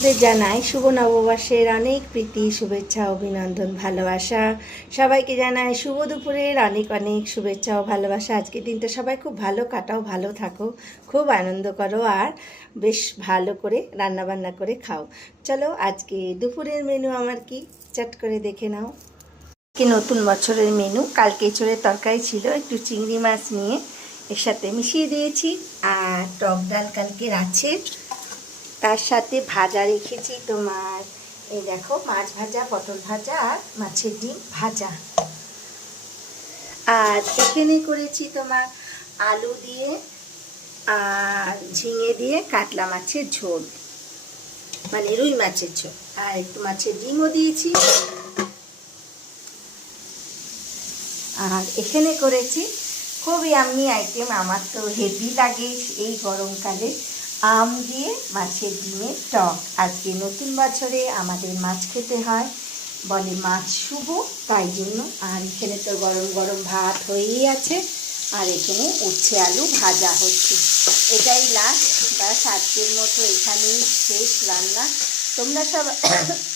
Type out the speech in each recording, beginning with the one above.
জানাই শুভ নববর্ষের অনেক প্রীতি শুভেচ্ছা অভিনন্দন ভালোবাসা। সবাইকে জানাই শুভ দুপুরের অনেক অনেক শুভেচ্ছা ও ভালোবাসা। আজকের দিনটা সবাই খুব ভালো কাটাও, ভালো থাকো, খুব আনন্দ করো আর বেশ ভালো করে রান্নাবান্না করে খাও। চলো আজকে দুপুরের মেনু আমার কি চট করে দেখে নাও। কি নতুন বছরের মেনু, কালকে এঁচোড়ের তরকারি ছিল, একটু চিংড়ি মাছ নিয়ে এর সাথে মিশিয়ে দিয়েছি, আর টক ডাল কালকের আছে, তার সাথে ভাজা রেখেছি তোমার এই দেখো মাছ ভাজা, পটল ভাজা আর মাছের ডিম ভাজা। আর এখানে করেছি তোমার আলু দিয়ে আর ঝিঙে দিয়ে কাতলা মাছের ঝোল, মানে রুই মাছের ঝোল, আর একটু মাছের ডিমও দিয়েছি। আর এখানে করেছি খুবই ইয়াম্মি আইটেম, আমার তো হেভি লাগে এই গরমকালে, আম দিয়ে মাছের ডিমের টক। আজকে নতুন বছরে আমাদের মাছ খেতে হয়, বলে মাছ শুভ, তাই জন্য। আর এখানে তো গরম গরম ভাত হয়েই আছে, আর এখানে উচ্ছে আলু ভাজা হচ্ছে। এটাই লাস্ট, ব্যাস আজকের মতো এখানেই শেষ রান্না। তোমরা সব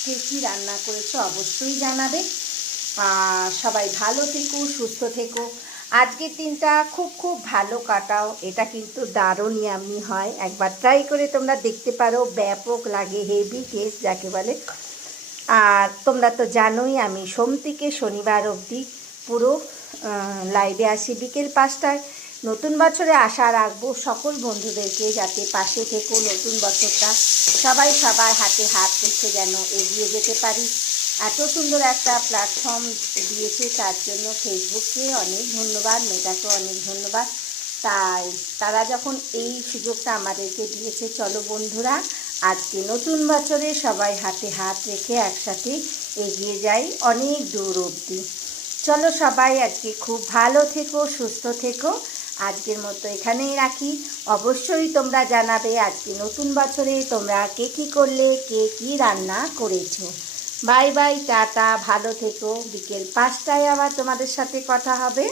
কে কী রান্না করেছো অবশ্যই জানাবে। সবাই ভালো থেকো, সুস্থ থেকো, আজকের দিনটা খুব খুব ভালো কাটাও। এটা কিন্তু দারুণ ইয়াম্মি হয়, একবার ট্রাই করে তোমরা দেখতে পারো, ব্যাপক লাগে, হেভি টেস্ট যাকে বলে। আর তোমরা তো জানোই আমি সোম থেকে শনিবার অবধি পুরো লাইভে আসি বিকেল 5টায়। নতুন বছরে আশা রাখবো সকল বন্ধুদেরকে যাতে পাশে থেকো, নতুন বছরটা সবাই সবার হাতে হাত রেখে যেন এগিয়ে যেতে পারি। এত সুন্দর একটা প্ল্যাটফর্ম দিয়েছে তার জন্য ফেসবুককে অনেক ধন্যবাদ, মেটাকে অনেক ধন্যবাদ। তাই তারা যখন এই সুযোগটা আমাদেরকে দিয়েছে, চলো বন্ধুরা আজকে নতুন বছরে সবাই হাতে হাত রেখে একসাথে এগিয়ে যাই অনেক দূর অবধি। চলো সবাই আজকে খুব ভালো থেকো, সুস্থ থেকো, আজকের মতো এখানেই রাখি। অবশ্যই তোমরা জানাবে আজকে নতুন বছরে তোমরা কে কী করলে, কে কী রান্না করেছো। বাই বাই, টাটা, ভালো থেকো। বিকেল 5টায় আবার তোমাদের সাথে কথা হবে।